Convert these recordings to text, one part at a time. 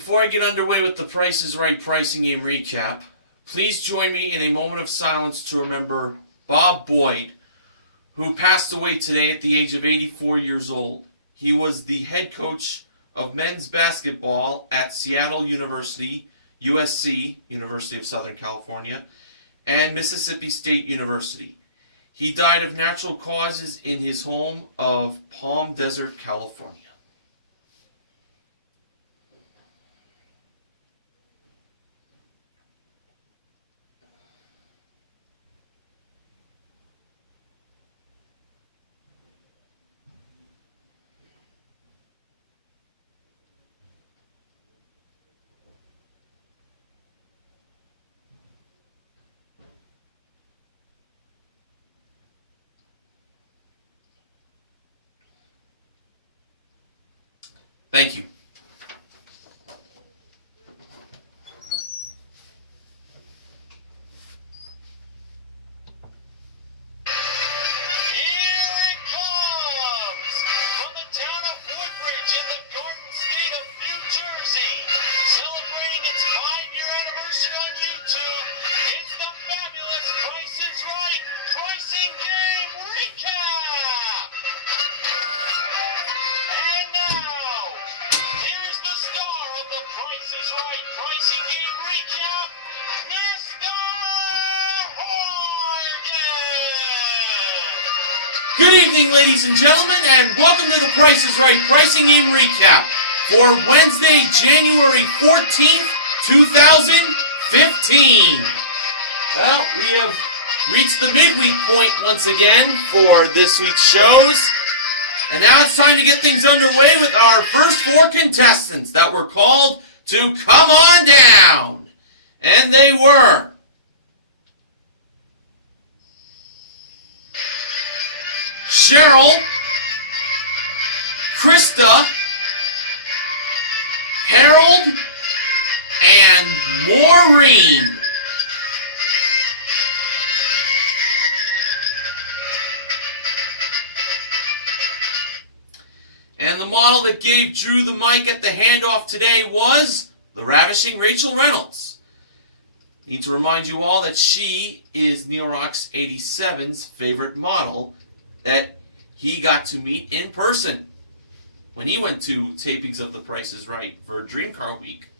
Before I get underway with the Price is Right pricing game recap, please join me in a moment of silence to remember Bob Boyd, who passed away today at the age of 84 years old. He was the head coach of men's basketball at Seattle University, USC, University of Southern California, and Mississippi State University. He died of natural causes in his home of Palm Desert, California. Thank you. Good evening, ladies and gentlemen, and welcome to the Price is Right pricing game recap for Wednesday, January 14th, 2015. Well, we have reached the midweek point once again for this week's shows, and now it's time to get things underway with our first four contestants that were called to come on down. And they were Cheryl, Krista, Harold, and Maureen. And the model that gave Drew the mic at the handoff today was the ravishing Rachel Reynolds. I need to remind you all that she is Neil Rock's 87's favorite model that he got to meet in person when he went to tapings of The Price is Right for Dream Car Week.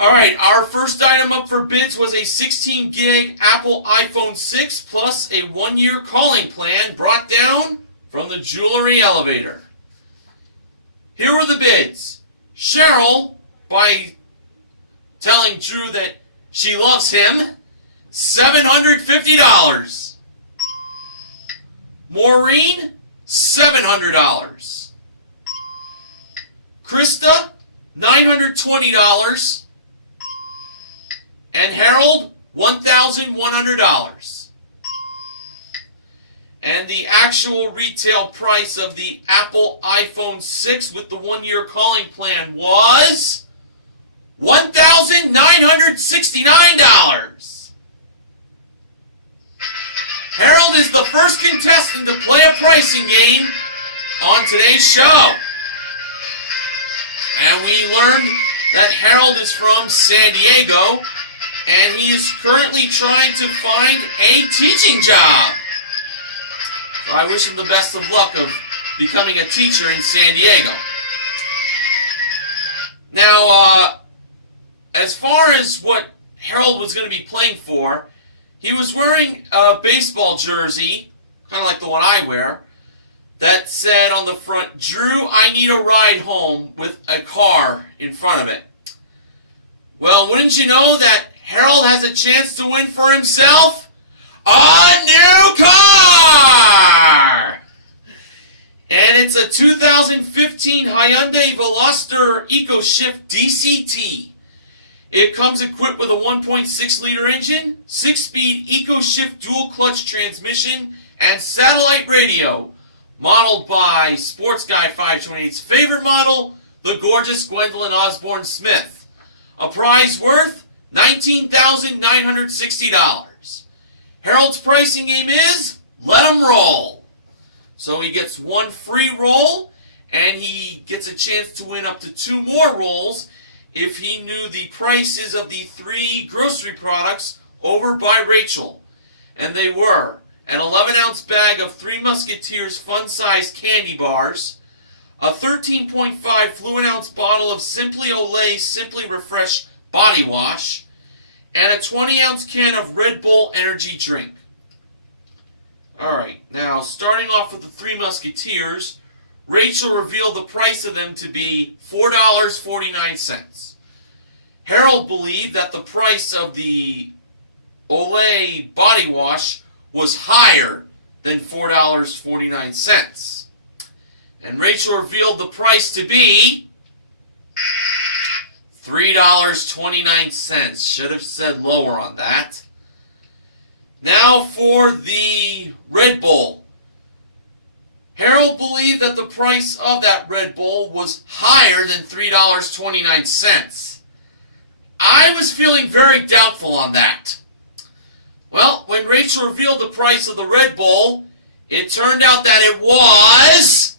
Alright, our first item up for bids was a 16 gig Apple iPhone 6 plus a 1-year calling plan brought down from the Jewelry Elevator. Here were the bids. Cheryl, by telling Drew that she loves him, $750. Maureen, $700. Krista, $920. And Harold, $1,100. And the actual retail price of the Apple iPhone 6 with the 1-year calling plan was $1,969. Harold is the first contestant to play a pricing game on today's show. And we learned that Harold is from San Diego, and he is currently trying to find a teaching job. So I wish him the best of luck of becoming a teacher in San Diego. Now, as far as what Harold was going to be playing for, he was wearing a baseball jersey, kind of like the one I wear, that said on the front, "Drew, I need a ride home," with a car in front of it. Well, wouldn't you know that Harold has a chance to win for himself a new car! And it's a 2015 Hyundai Veloster EcoShift DCT. It comes equipped with a 1.6-liter engine, 6-speed EcoShift dual-clutch transmission, and satellite radio, modeled by Sports Guy 528's favorite model, the gorgeous Gwendolyn Osborne Smith. A prize worth $19,960. Harold's pricing game is let him roll. So he gets one free roll, and he gets a chance to win up to 2 more rolls if he knew the prices of the 3 grocery products over by Rachel. And they were an 11-ounce bag of Three Musketeers fun-sized candy bars, a 13.5 fluid-ounce bottle of Simply Olay Simply Refresh body wash, and a 20-ounce can of Red Bull energy drink. Alright, now starting off with the Three Musketeers, Rachel revealed the price of them to be $4.49. Harold believed that the price of the Olay body wash was higher than $4.49. And Rachel revealed the price to be $3.29. Should have said lower on that. Now for the Red Bull. Harold believed that the price of that Red Bull was higher than $3.29. I was feeling very doubtful on that. Well, when Rachel revealed the price of the Red Bull, it turned out that it was...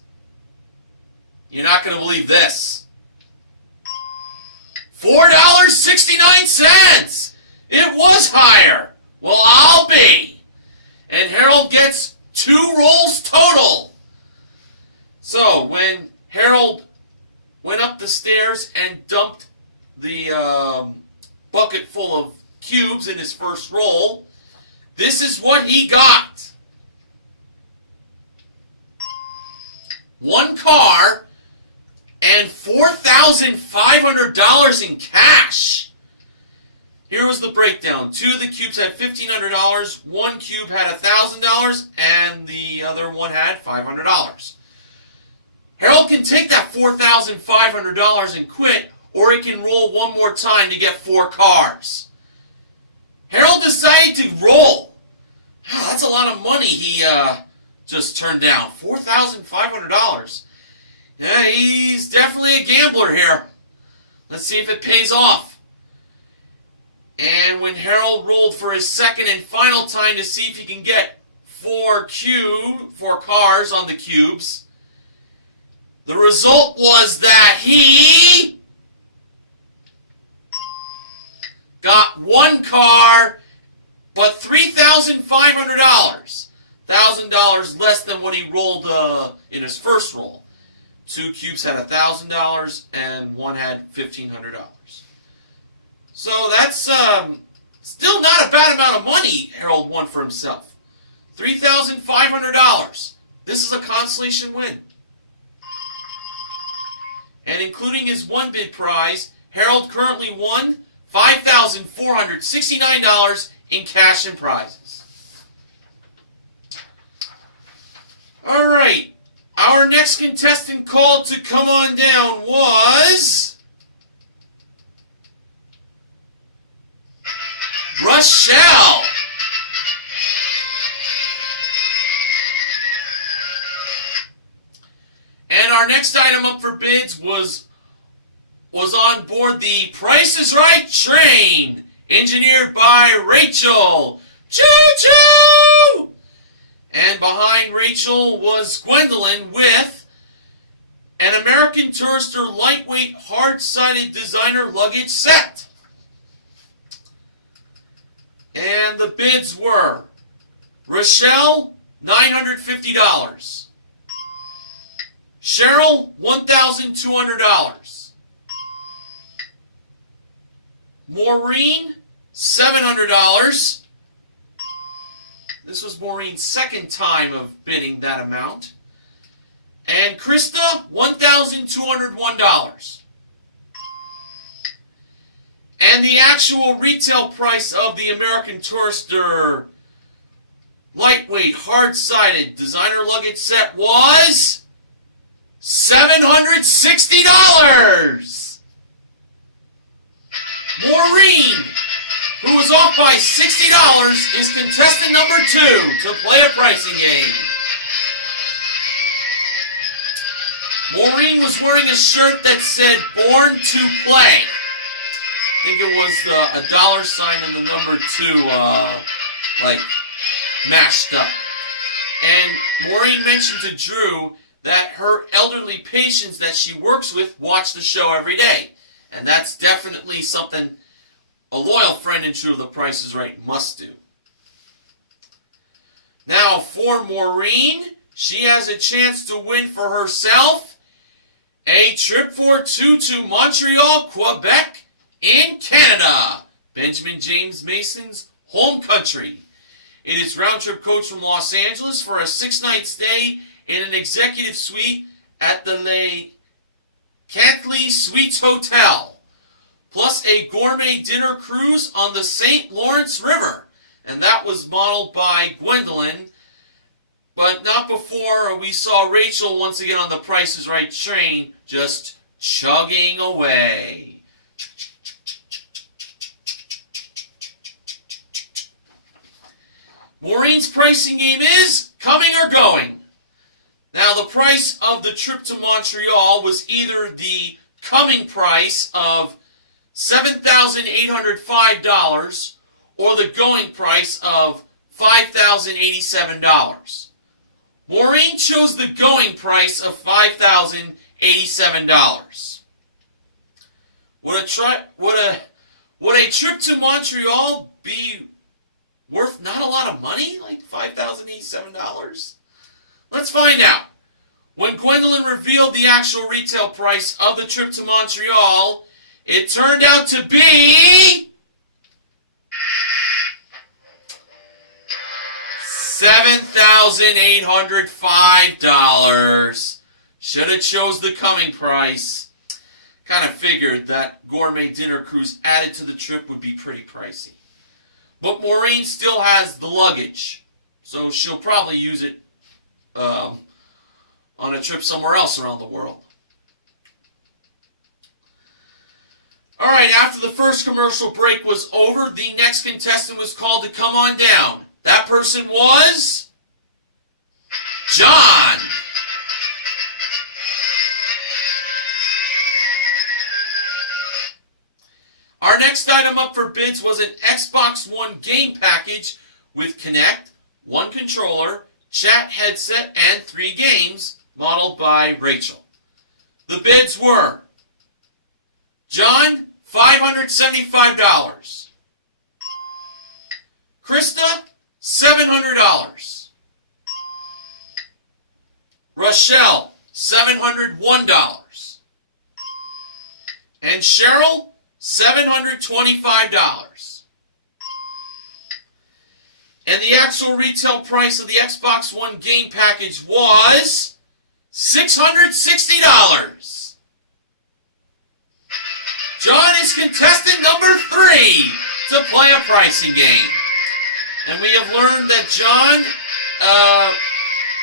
You're not going to believe this. $4.69! It was higher. Well, I'll be. And Harold gets 2 rolls total. So, when Harold went up the stairs and dumped the bucket full of cubes in his first roll, this is what he got. 1 car and $4,500 in cash. Here was the breakdown. 2 of the cubes had $1,500, 1 cube had $1,000, and the other one had $500. Harold can take that $4,500 and quit, or he can roll 1 more time to get 4 cars. Harold decided to roll. Wow, that's a lot of money he just turned down. $4,500. Yeah, he's definitely a gambler here. Let's see if it pays off. And when Harold rolled for his second and final time to see if he can get 4 cars on the cubes, the result was that he got 1 car, but $3,500. $1,000 less than what he rolled in his first roll. 2 cubes had $1,000 and 1 had $1,500. So that's still not a bad amount of money Harold won for himself. $3,500. This is a consolation win. And including his 1 bid prize, Harold currently won $5,469 in cash and prizes. Alright, our next contestant called to come on down was... Rochelle! And our next item up for bids was on board the Price is Right train, engineered by Rachel. Choo-choo! And behind Rachel was Gwendolyn with an American Tourister lightweight hard-sided designer luggage set. And the bids were Rochelle, $950. Cheryl, $1,200. Maureen, $700. This was Maureen's second time of bidding that amount. And Krista, $1,201. And the actual retail price of the American Tourister lightweight hard-sided designer luggage set was $760. Maureen, who was off by $60, is contestant number 2 to play a pricing game. Maureen was wearing a shirt that said "Born to Play." I think it was a $sign and the number 2, mashed up. And Maureen mentioned to Drew that her elderly patients that she works with watch the show every day. And that's definitely something a loyal friend and true of The Price is Right must do. Now for Maureen, she has a chance to win for herself a trip for two to Montreal, Quebec in Canada, Benjamin James Mason's home country. It is round-trip coach from Los Angeles for a 6-night stay in an executive suite at the Le Cantley Suites Hotel, plus a gourmet dinner cruise on the St. Lawrence River. And that was modeled by Gwendolyn, but not before we saw Rachel once again on the Price is Right train, just chugging away. Maureen's pricing game is coming or going. Now, the price of the trip to Montreal was either the coming price of $7,805 or the going price of $5,087. Maureen chose the going price of $5,087. Would a trip to Montreal be worth not a lot of money, like $5,087? Let's find out. When Gwendolyn revealed the actual retail price of the trip to Montreal, it turned out to be $7,805. Should have chose the coming price. Kind of figured that gourmet dinner cruise added to the trip would be pretty pricey. But Maureen still has the luggage, so she'll probably use it on a trip somewhere else around the world. Alright, after the first commercial break was over, the next contestant was called to come on down. That person was John. Our next item up for bids was an Xbox One game package with Kinect, one controller, chat headset, and 3 games, modeled by Rachel. The bids were John, $575. Krista, $700. Rochelle, $701. And Cheryl, $725. And the actual retail price of the Xbox One game package was $660. John is contestant number 3 to play a pricing game. And we have learned that John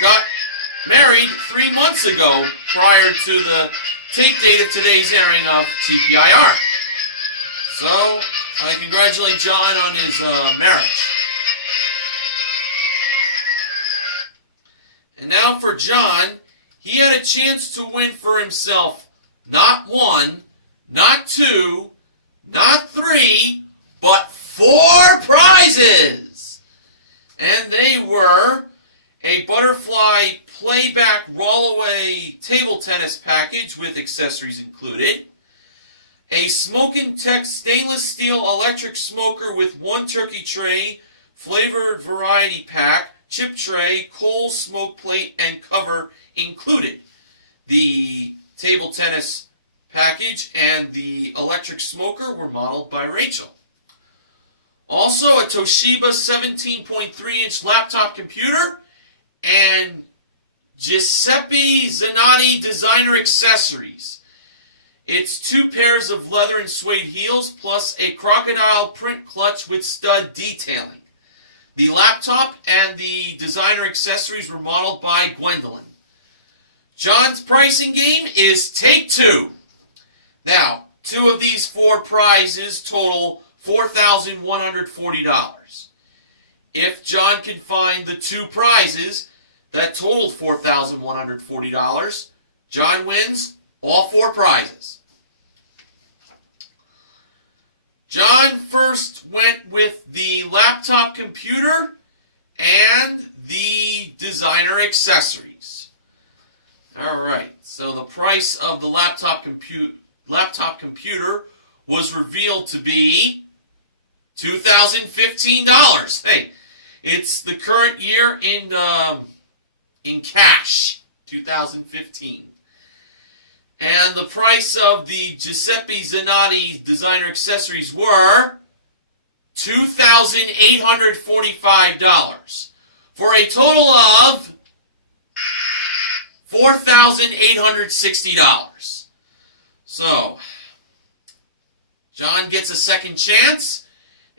got married 3 months ago prior to the tape date of today's airing of TPIR. So, I congratulate John on his marriage. And now for John, he had a chance to win for himself not 1, not 2, not 3, but 4 prizes. And they were a butterfly playback roll-away table tennis package with accessories included, a Smoke and Tech stainless steel electric smoker with 1 turkey tray, flavored variety pack, chip tray, coal smoke plate, and cover included. The table tennis package and the electric smoker were modeled by Rachel. Also, a Toshiba 17.3-inch laptop computer and Giuseppe Zanotti designer accessories. It's 2 pairs of leather and suede heels plus a crocodile print clutch with stud detailing. The laptop and the designer accessories were modeled by Gwendolyn. John's pricing game is take 2. Now, 2 of these 4 prizes total $4,140. If John can find the 2 prizes that totaled $4,140, John wins all 4 prizes. John first went with the laptop computer and the designer accessories. All right. So the price of the laptop computer was revealed to be $2,015. Hey, it's the current year in cash, 2015. And the price of the Giuseppe Zanotti designer accessories were $2,845 for a total of $4,860. So, John gets a second chance,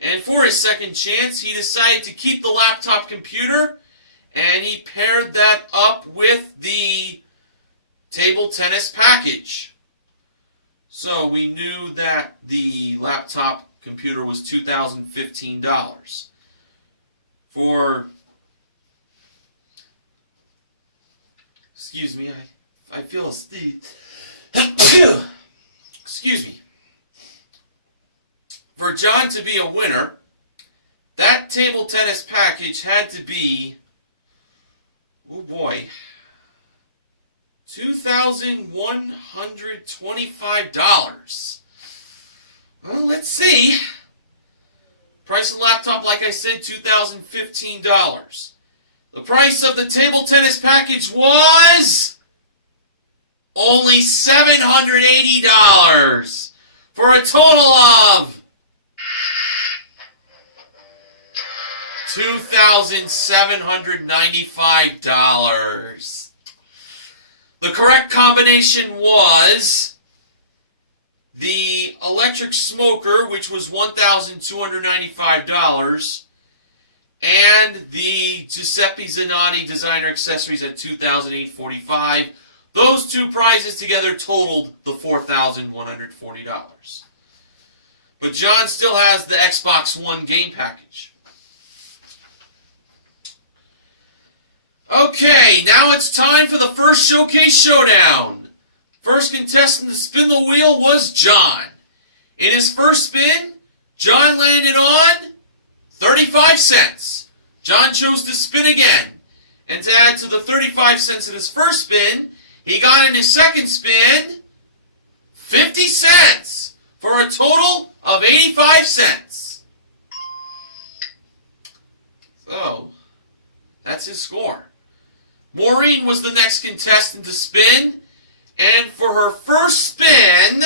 and for his second chance, he decided to keep the laptop computer, and he paired that up with the table tennis package. So we knew that the laptop computer was $2,015. Excuse me, I feel a sneeze. Excuse me. For John to be a winner, that table tennis package had to be, oh boy, $2,125. Well, let's see. Price of the laptop, like I said, $2,015. The price of the table tennis package was only $780 for a total of $2,795. The correct combination was the electric smoker, which was $1,295, and the Giuseppe Zanotti designer accessories at $2,845. Those two prizes together totaled the $4,140. But John still has the Xbox One game package. Okay, now it's time for the first showcase showdown. First contestant to spin the wheel was John. In his first spin, John landed on 35 cents. John chose to spin again. And to add to the 35 cents in his first spin, he got in his second spin 50 cents for a total of 85 cents. So, that's his score. Maureen was the next contestant to spin, and for her first spin,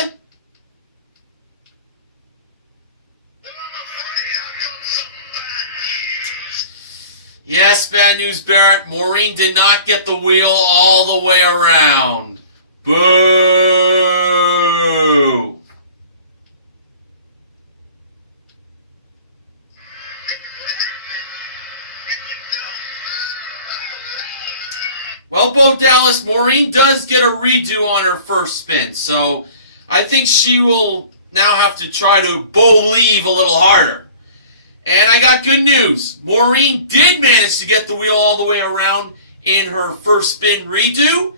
yes, bad news, Barrett, Maureen did not get the wheel all the way around. Boo! Well, Bo Dallas, Maureen does get a redo on her first spin, so I think she will now have to try to believe a little harder. And I got good news. Maureen did manage to get the wheel all the way around in her first spin redo,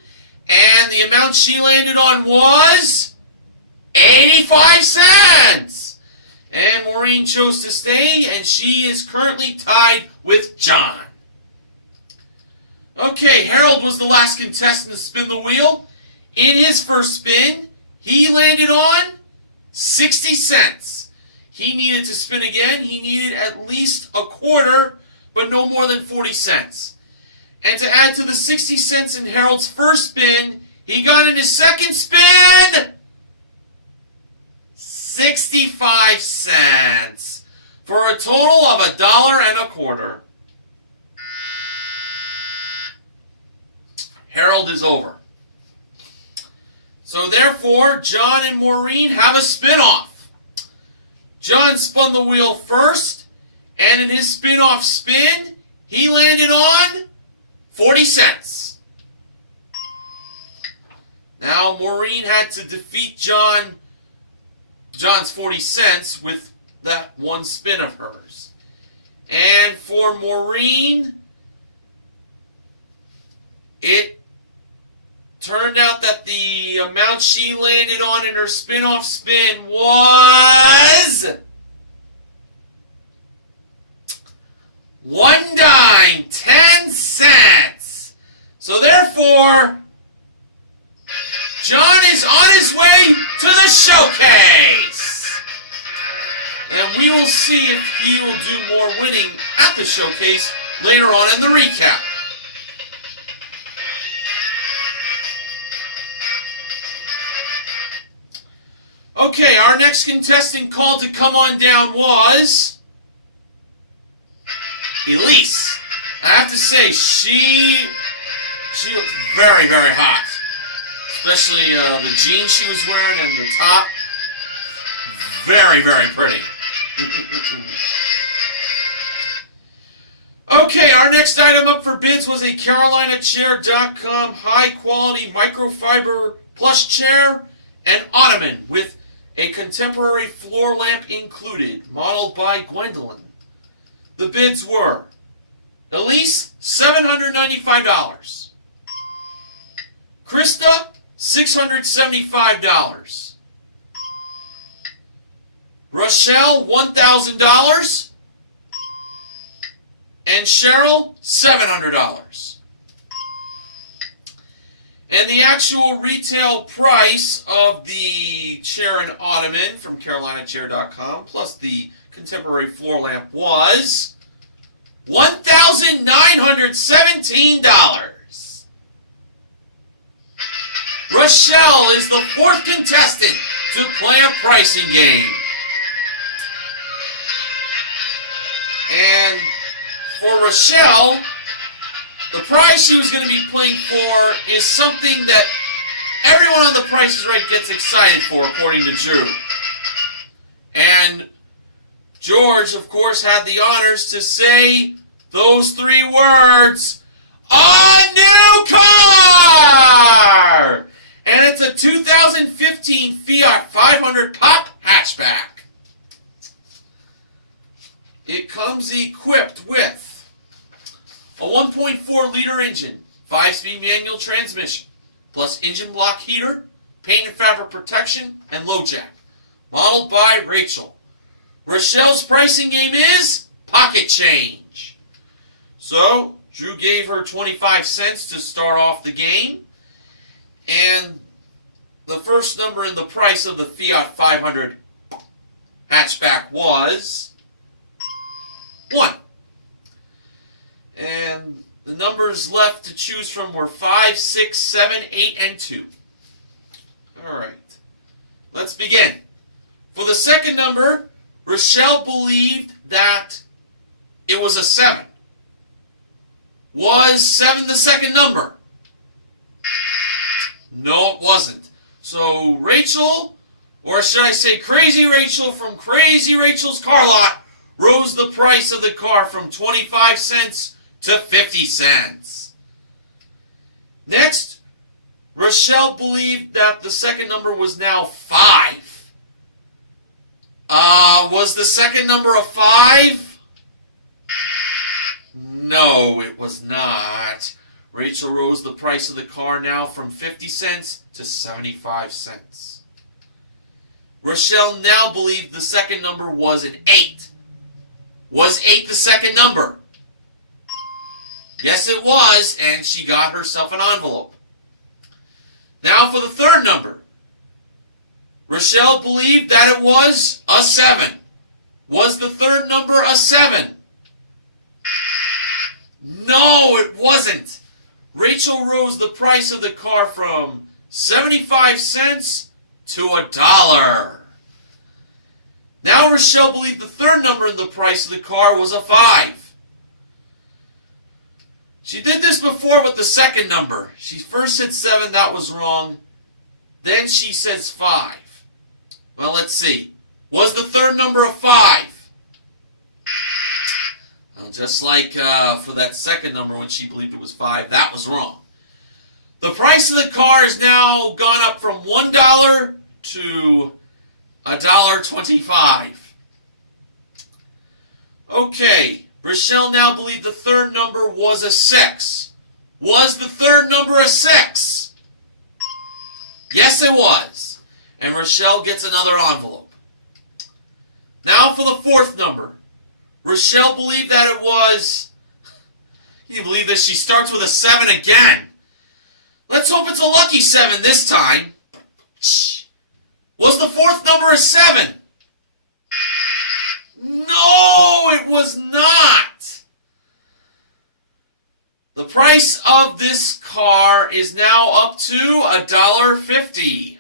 and the amount she landed on was 85 cents. And Maureen chose to stay, and she is currently tied with John. Okay, Harold was the last contestant to spin the wheel. In his first spin, he landed on 60 cents. He needed to spin again. He needed at least a quarter, but no more than 40 cents. And to add to the 60 cents in Harold's first spin, he got in his second spin 65 cents for a total of $1.25. Harold is over. So therefore, John and Maureen have a spin-off. John spun the wheel first, and in his spin-off spin, he landed on 40 cents. Now Maureen had to defeat John's 40 cents with that one spin of hers. And for Maureen, it turned out that the amount she landed on in her spin-off spin was $1.10. So therefore, John is on his way to the showcase. And we will see if he will do more winning at the showcase later on in the recap. Okay, our next contestant called to come on down was Elise. I have to say, she looked very, very hot. Especially the jeans she was wearing and the top. Very, very pretty. Okay, our next item up for bids was a CarolinaChair.com high-quality microfiber plush chair and ottoman with a contemporary floor lamp included, modeled by Gwendolyn. The bids were Elise, $795. Krista, $675. Rochelle, $1,000. And Cheryl, $700. And the actual retail price of the chair and ottoman from CarolinaChair.com plus the contemporary floor lamp was $1,917. Rochelle is the fourth contestant to play a pricing game. And for Rochelle, the prize she was going to be playing for is something that everyone on The Price is Right gets excited for, according to Drew. And George, of course, had the honors to say those three words, a new car! And it's a 2015 Fiat 500 Pop hatchback. It comes equipped with a 1.4-liter engine, 5-speed manual transmission, plus engine block heater, paint and fabric protection, and low jack. Modeled by Rachel. Rochelle's pricing game is pocket change. So, Drew gave her 25 cents to start off the game. And the first number in the price of the Fiat 500 hatchback was 1. And the numbers left to choose from were 5, 6, 7, 8, and 2. Alright. Let's begin. For the second number, Rochelle believed that it was a 7. Was 7 the second number? No, it wasn't. So Rachel, or should I say Crazy Rachel from Crazy Rachel's Car Lot, rose the price of the car from 25 cents to 50 cents. Next, Rochelle believed that the second number was now 5. Was the second number a 5? No, it was not. Rachel rose the price of the car now from 50 cents to 75 cents. Rochelle now believed the second number was an 8. Was 8 the second number? Yes, it was, and she got herself an envelope. Now for the third number. Rochelle believed that it was a 7. Was the third number a 7? No, it wasn't. Rachel rose the price of the car from 75 cents to $1. Now Rochelle believed the third number in the price of the car was a 5. She did this before with the second number. She first said 7, that was wrong. Then she says 5. Well, let's see. Was the third number a 5? Well, just like for that second number when she believed it was 5, that was wrong. The price of the car has now gone up from $1 to $1.25. Okay. Rochelle now believed the third number was a 6. Was the third number a 6? Yes, it was. And Rochelle gets another envelope. Now for the fourth number. Rochelle believed that it was... Can you believe this? She starts with a 7 again. Let's hope it's a lucky 7 this time. car is now up to $1.50.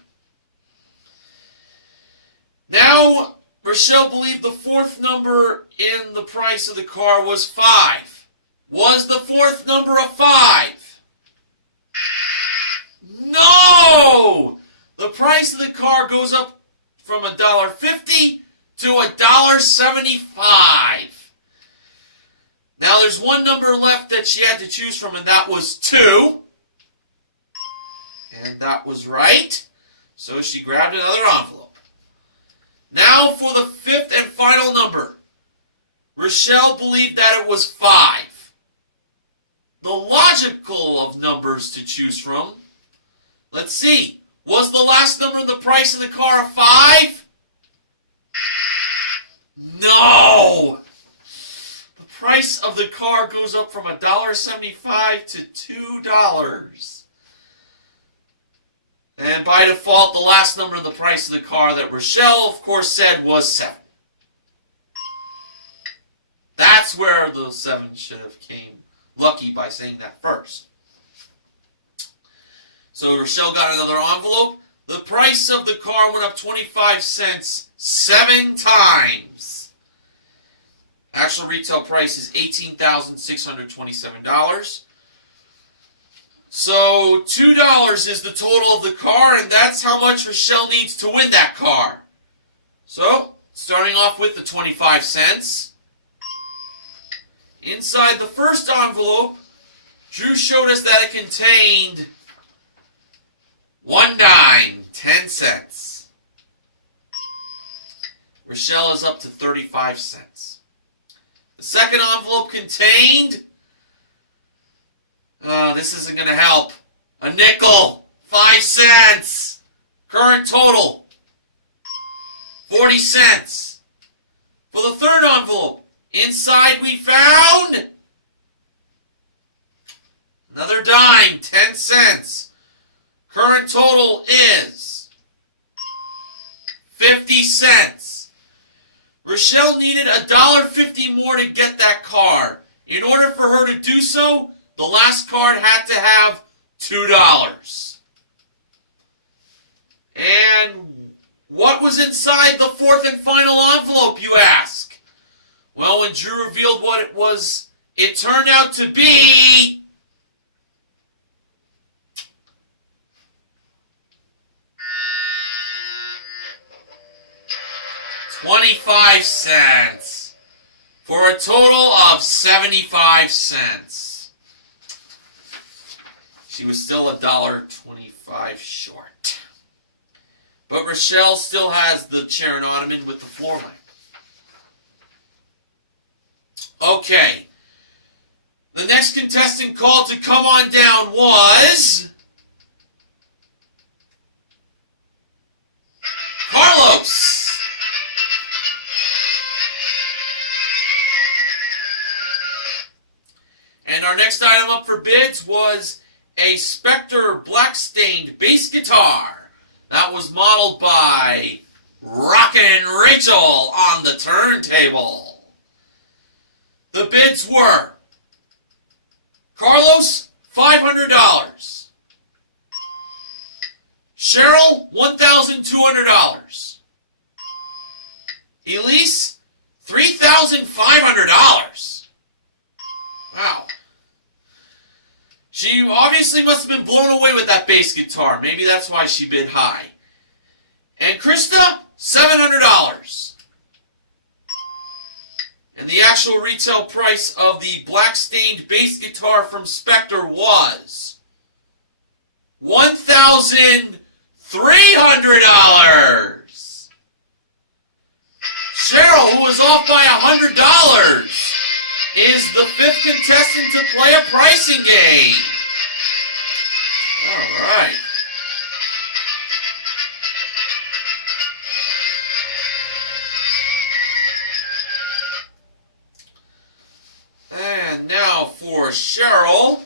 Now, Rochelle believed the fourth number in the price of the car was 5. Was the fourth number a 5? No! The price of the car goes up from $1.50 to $1.75. Now there's one number left that she had to choose from, and that was 2. And that was right. So she grabbed another envelope. Now for the fifth and final number. Rochelle believed that it was 5. The logical of numbers to choose from. Let's see. Was the last number in the price of the car a 5? No! The price of the car goes up from $1.75 to $2. And by default, the last number in the price of the car that Rochelle, of course, said was 7. That's where the 7 should have came lucky by saying that first. So Rochelle got another envelope. The price of the car went up 25 cents 7 times. Actual retail price is $18,627. So $2 is the total of the car, and that's how much Rochelle needs to win that car. So, starting off with the 25 cents. Inside the first envelope, Drew showed us that it contained 1 dime, 10 cents. Rochelle is up to 35 cents. The second envelope contained, this isn't going to help, a nickel, 5 cents. Current total, 40 cents. For the third envelope, inside we found another dime, 10 cents. Current total is 50 cents. Rochelle needed $1.50 more to get that card. In order for her to do so, the last card had to have $2. And what was inside the fourth and final envelope, you ask? Well, when Drew revealed what it was, it turned out to be 25 cents for a total of 75 cents. She was still $1.25 short. But Rochelle still has the chair and ottoman with the floor lamp. Okay. The next contestant called to come on down was Carlos. And our next item up for bids was a Spectre black-stained bass guitar. That was modeled by Rockin' Rachel on the turntable. The bids were Carlos, $500. Cheryl, $1,200. Elise, $3,500. Wow. She obviously must have been blown away with that bass guitar. Maybe that's why she bid high. And Krista, $700. And the actual retail price of the black-stained bass guitar from Spectre was $1,300. Cheryl, who was off by $100, is the fifth contestant to play a pricing game. All right. And now for Cheryl,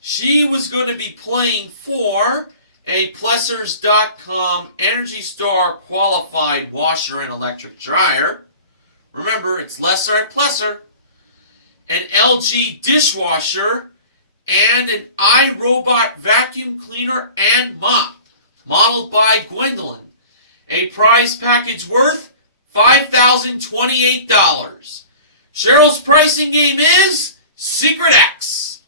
she was going to be playing for a Plessers.com Energy Star qualified washer and electric dryer. Remember, it's lesser at Plesser. An LG dishwasher and an iRobot vacuum cleaner and mop, modeled by Gwendolyn. A prize package worth $5,028. Cheryl's pricing game is Secret X.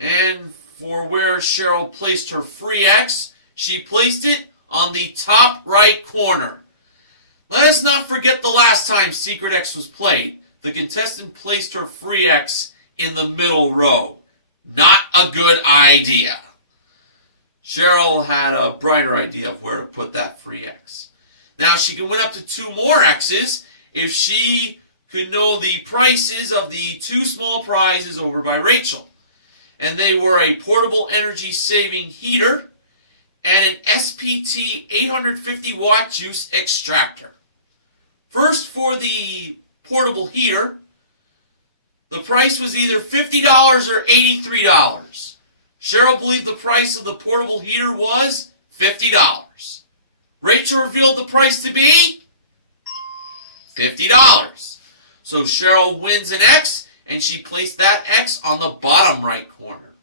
And for where Cheryl placed her free X, she placed it on the top right corner. Let us not forget the last time Secret X was played. The contestant placed her free X in the middle row. Not a good idea. Cheryl had a brighter idea of where to put that free X. Now she can win up to 2 more X's if she could know the prices of the 2 small prizes over by Rachel. And they were a portable energy saving heater and an SPT 850 watt juice extractor. First, for the portable heater, the price was either $50 or $83. Cheryl believed the price of the portable heater was $50. Rachel revealed the price to be $50. So Cheryl wins an X, and she placed that X on the bottom right corner.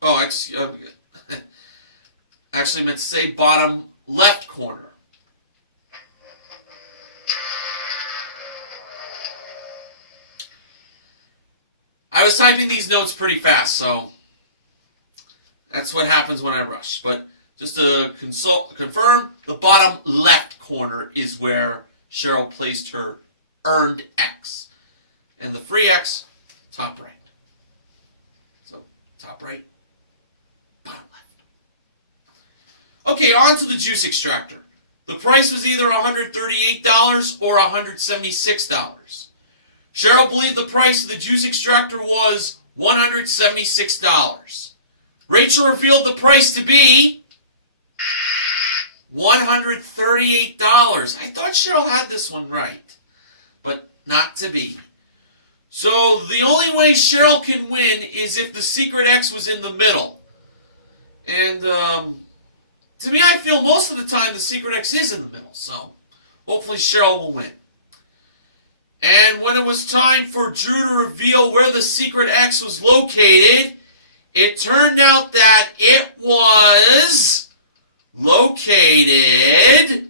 Oh, actually meant to say bottom left corner. I was typing these notes pretty fast, so that's what happens when I rush. But just to confirm, the bottom left corner is where Cheryl placed her earned X. And the free X, top right. So, top right, bottom left. Okay, on to the juice extractor. The price was either $138 or $176. Cheryl believed the price of the juice extractor was $176. Rachel revealed the price to be $138. I thought Cheryl had this one right, but not to be. So the only way Cheryl can win is if the Secret X was in the middle. And to me, I feel most of the time the Secret X is in the middle, so hopefully Cheryl will win. And when it was time for Drew to reveal where the Secret X was located, it turned out that it was located,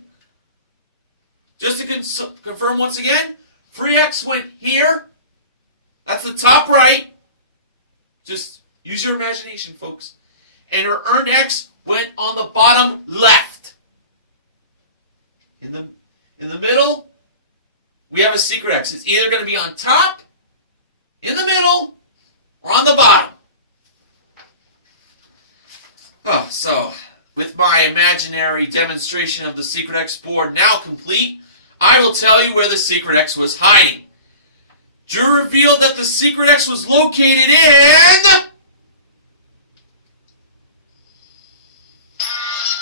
just to confirm once again, free X went here. That's the top right. Just use your imagination, folks. And her earned X went on the bottom left. In the middle, we have a Secret X. It's either going to be on top, in the middle, or on the bottom. Oh, so, with my imaginary demonstration of the Secret X board now complete, I will tell you where the Secret X was hiding. Drew revealed that the Secret X was located in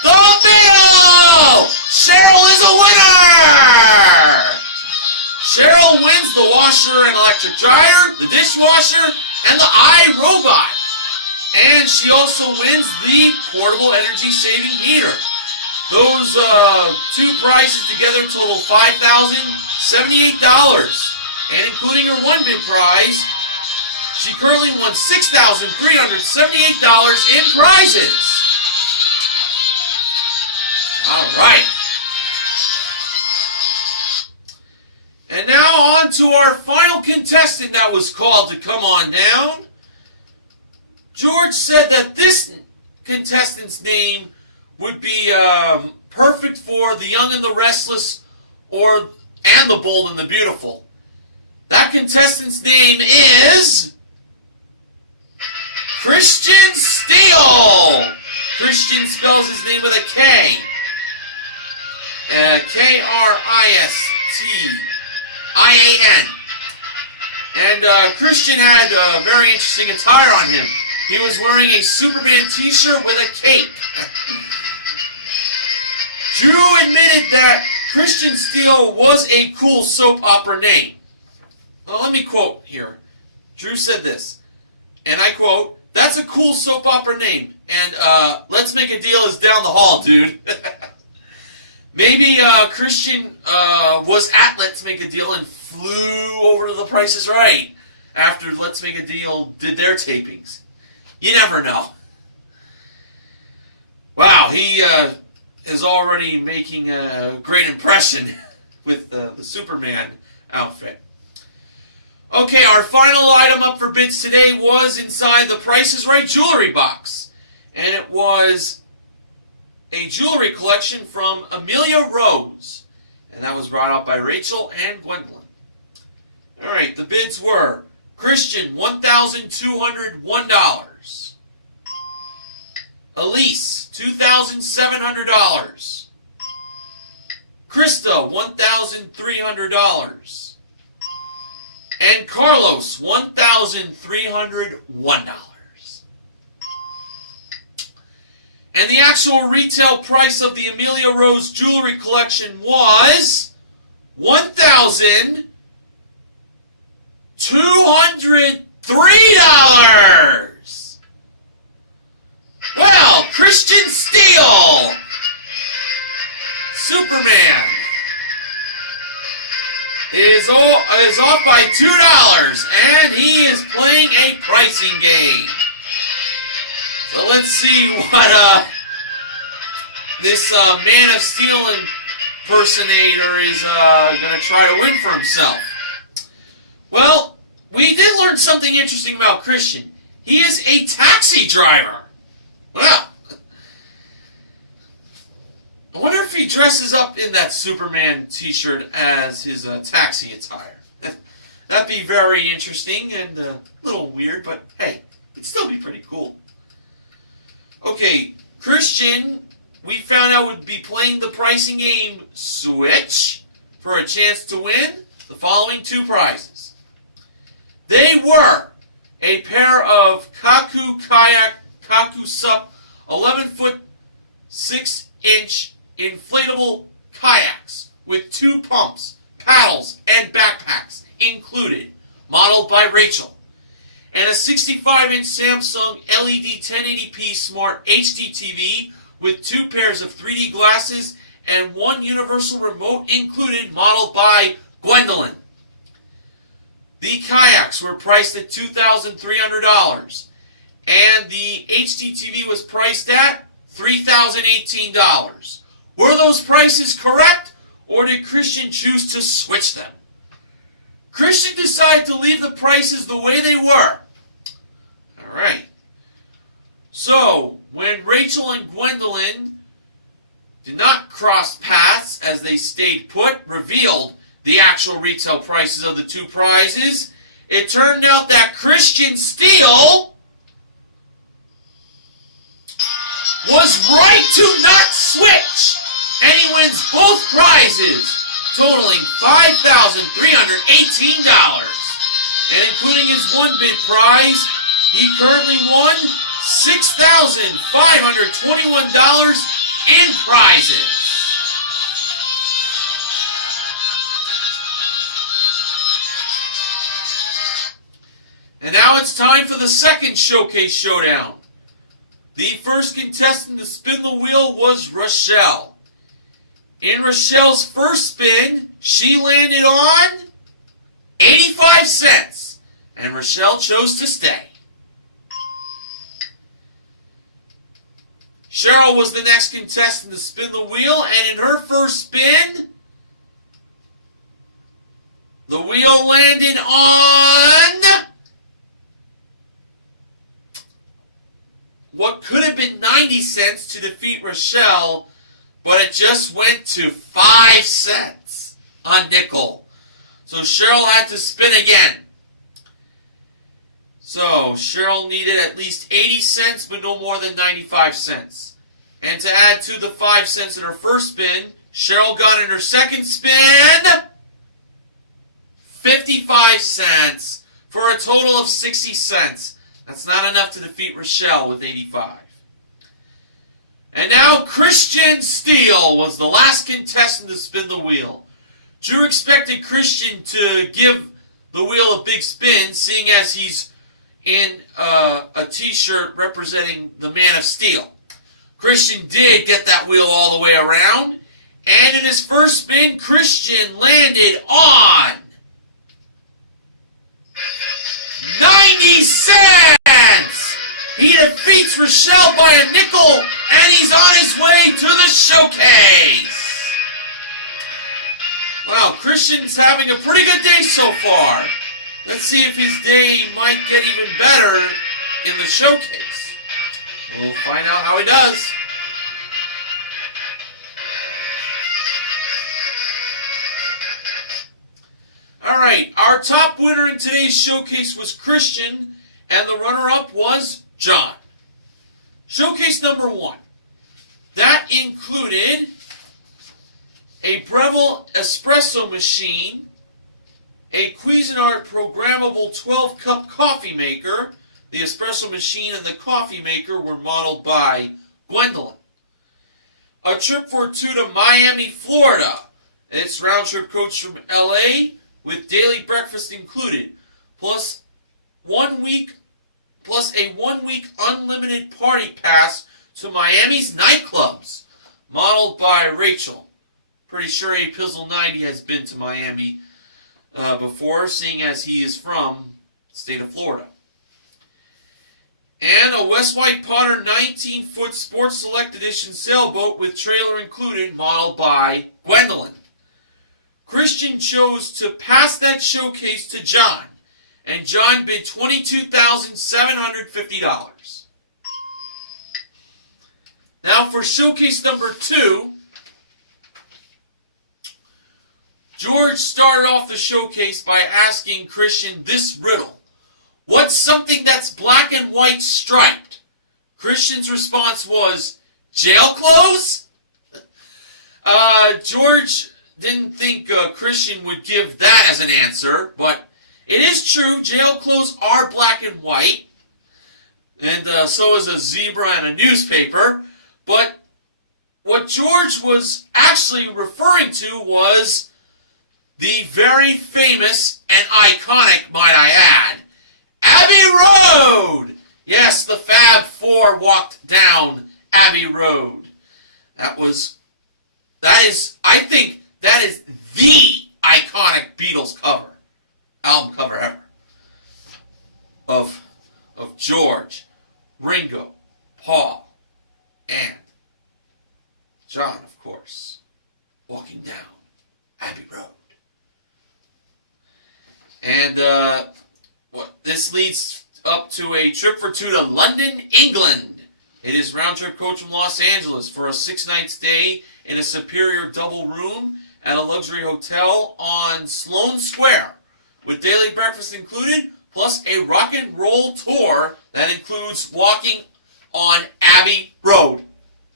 the middle! Cheryl is a winner! Cheryl wins the washer and electric dryer, the dishwasher, and the iRobot. And she also wins the portable energy-saving heater. Those 2 prizes together total $5,078. And including her 1 big prize, she currently won $6,378 in prizes. All right. And now on to our final contestant that was called to come on down. George said that this contestant's name would be perfect for the Young and the Restless and the Bold and the Beautiful. That contestant's name is Christian Steele. Christian spells his name with a K. K-R-I-S-T-I-A-N. And Christian had a very interesting attire on him. He was wearing a Superman t-shirt with a cape. Drew admitted that Christian Steele was a cool soap opera name. Well, let me quote here. Drew said this, and I quote, "That's a cool soap opera name, and Let's Make a Deal is down the hall, dude." Maybe Christian was at Let's Make a Deal and flew over to The Price is Right after Let's Make a Deal did their tapings. You never know. Wow, he is already making a great impression with the Superman outfit. Okay, our final item up for bids today was inside the Price is Right jewelry box. And it was a jewelry collection from Amelia Rose. And that was brought out by Rachel and Gwendolyn. Alright, the bids were Christian, $1,201. Elise, $2,700. Krista, $1,300. And Carlos, $1,301. And the actual retail price of the Amelia Rose jewelry collection was $1,203. Well, Christian Steele, Superman, is off by $2, and he is playing a pricing game. So let's see what this Man of Steel impersonator is going to try to win for himself. Well, we did learn something interesting about Christian. He is a taxi driver. Well, I wonder if he dresses up in that Superman t-shirt as his taxi attire. That'd be very interesting and a little weird, but hey, it'd still be pretty cool. Okay, Christian, we found out would be playing the pricing game Switch for a chance to win the following two prizes. They were a pair of Kaku Sup 11-foot 6-inch inflatable kayaks with 2 pumps, paddles, and backpacks included, modeled by Rachel. And a 65-inch Samsung LED 1080p Smart HD TV with 2 pairs of 3D glasses and 1 universal remote included, modeled by Gwendolyn. The kayaks were priced at $2,300, and the HD TV was priced at $3,018. Were those prices correct, or did Christian choose to switch them? Christian decided to leave the prices the way they were. Alright. So, when Rachel and Gwendolyn did not cross paths as they stayed put, revealed the actual retail prices of the 2 prizes, it turned out that Christian Steele was right to not switch, and he wins both prizes, totaling $5,318. And including his 1 bid prize, he currently won $6,521 in prizes. And now it's time for the second showcase showdown. The first contestant to spin the wheel was Rochelle. In Rochelle's first spin, she landed on 85 cents, and Rochelle chose to stay. Cheryl was the next contestant to spin the wheel, and in her first spin, the wheel landed on what could have been 90 cents to defeat Rochelle, but it just went to 5 cents on nickel. So Cheryl had to spin again. So Cheryl needed at least 80 cents, but no more than 95 cents. And to add to the 5 cents in her first spin, Cheryl got in her second spin 55 cents for a total of 60 cents. That's not enough to defeat Rochelle with 85. And now Christian Steele was the last contestant to spin the wheel. Drew expected Christian to give the wheel a big spin, seeing as he's in a t-shirt representing the Man of Steel. Christian did get that wheel all the way around, and in his first spin, Christian landed on 90 cents! He defeats Rochelle by a nickel, and he's on his way to the showcase. Wow, Christian's having a pretty good day so far. Let's see if his day might get even better in the showcase. We'll find out how he does. Alright, our top winner in today's showcase was Christian, and the runner-up was John. Showcase number 1. That included a Breville espresso machine, a Cuisinart programmable 12-cup coffee maker. The espresso machine and the coffee maker were modeled by Gwendolyn. A trip for 2 to Miami, Florida. It's round-trip coach from LA with daily breakfast included, plus a 1-week unlimited party pass to Miami's nightclubs, modeled by Rachel. Pretty sure A Pizzle 90 has been to Miami before, seeing as he is from the state of Florida. And a West White Potter 19-foot Sports Select Edition sailboat with trailer included, modeled by Gwendolyn. Christian chose to pass that showcase to John, and John bid $22,750. Now for showcase number 2, George started off the showcase by asking Christian this riddle. What's something that's black and white striped? Christian's response was, jail clothes? George didn't think Christian would give that as an answer, but it is true, jail clothes are black and white, and so is a zebra and a newspaper, but what George was actually referring to was the very famous and iconic, might I add, Abbey Road! Yes, the Fab Four walked down Abbey Road. I think that is the iconic Beatles album cover ever. Of George, Ringo, Paul, and John, of course, walking down Abbey Road. And this leads up to a trip for 2 to London, England. It is round-trip coach from Los Angeles for a 6-night stay in a superior double room at a luxury hotel on Sloane Square, with daily breakfast included, plus a rock and roll tour that includes walking on Abbey Road.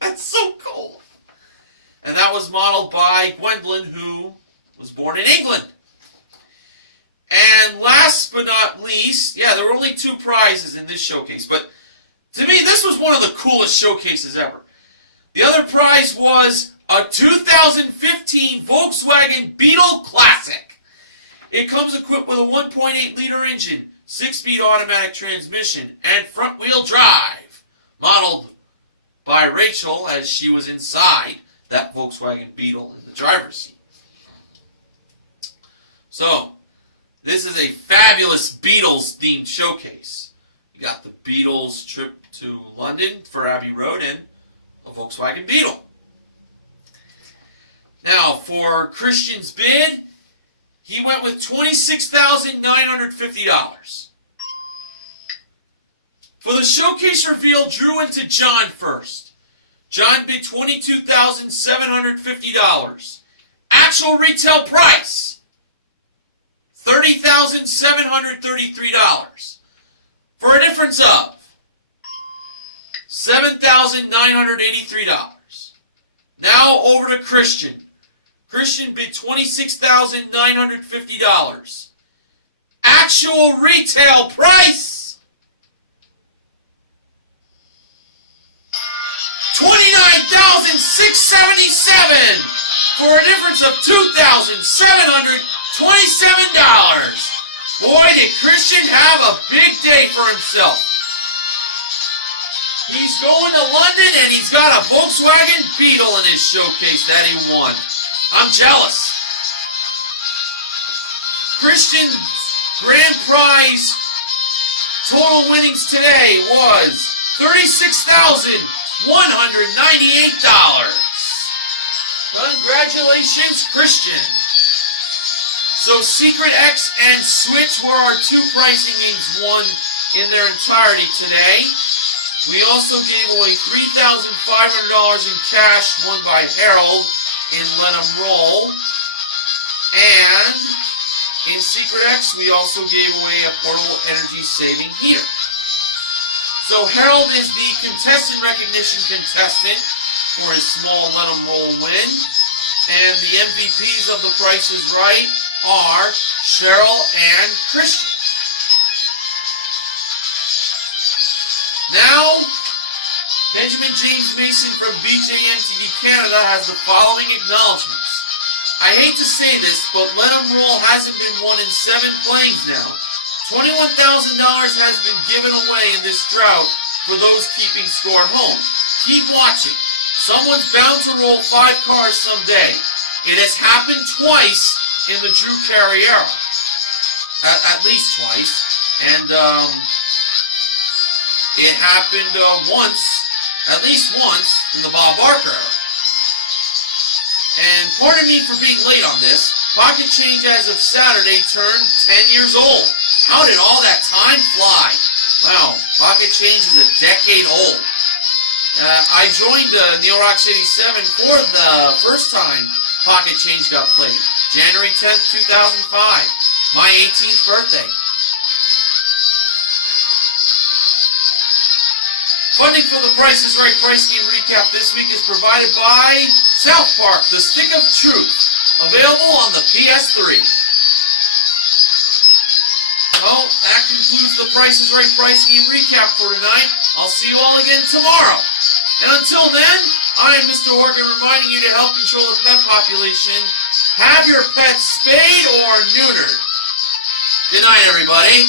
That's so cool. And that was modeled by Gwendolyn, who was born in England. And last but not least, there were only 2 prizes in this showcase, but to me, this was one of the coolest showcases ever. The other prize was a 2015 Volkswagen Beetle Classic. It comes equipped with a 1.8-liter engine, 6-speed automatic transmission, and front-wheel drive, modeled by Rachel as she was inside that Volkswagen Beetle in the driver's seat. So, this is a fabulous Beatles-themed showcase. You got the Beatles trip to London for Abbey Road and a Volkswagen Beetle. Now, for Christian's bid, he went with $26,950. For the showcase reveal, Drew went to John first. John bid $22,750. Actual retail price, $30,733. For a difference of $7,983. Now over to Christian. Christian bid $26,950. Actual retail price, $29,677. For a difference of $2,727. Boy, did Christian have a big day for himself. He's going to London and he's got a Volkswagen Beetle in his showcase that he won. I'm jealous. Christian's grand prize Total winnings today was $36,198. Congratulations, Christian. So Secret X and Switch were our two pricing games won in their entirety today. We also gave away $3,500 in cash won by Harold in Let 'em Roll. And in Secret X, we also gave away a portable energy saving heater. So Harold is the contestant recognition contestant for his small Let 'em Roll win. And the MVPs of The Price is Right are Cheryl and Christian. Now, Benjamin James Mason from BJMTV Canada has the following acknowledgments. I hate to say this, but Let 'em Roll hasn't been won in 7 playings now. $21,000 has been given away in this drought for those keeping score at home. Keep watching. Someone's bound to roll 5 cars someday. It has happened twice in the Drew Carey era. At least twice. And it happened at least once, in the Bob Barker era. And pardon me for being late on this. Pocket Change as of Saturday turned 10 years old. How did all that time fly? Wow, Pocket Change is a decade old. I joined Neil Rocks 87 for the first time Pocket Change got played. January 10th, 2005. My 18th birthday. Funding for The Price is Right Price Game Recap this week is provided by South Park, The Stick of Truth. Available on the PS3. Well, that concludes The Price is Right Price Game Recap for tonight. I'll see you all again tomorrow. And until then, I am Mr. Horgan reminding you to help control the pet population. Have your pets spayed or neutered. Good night, everybody.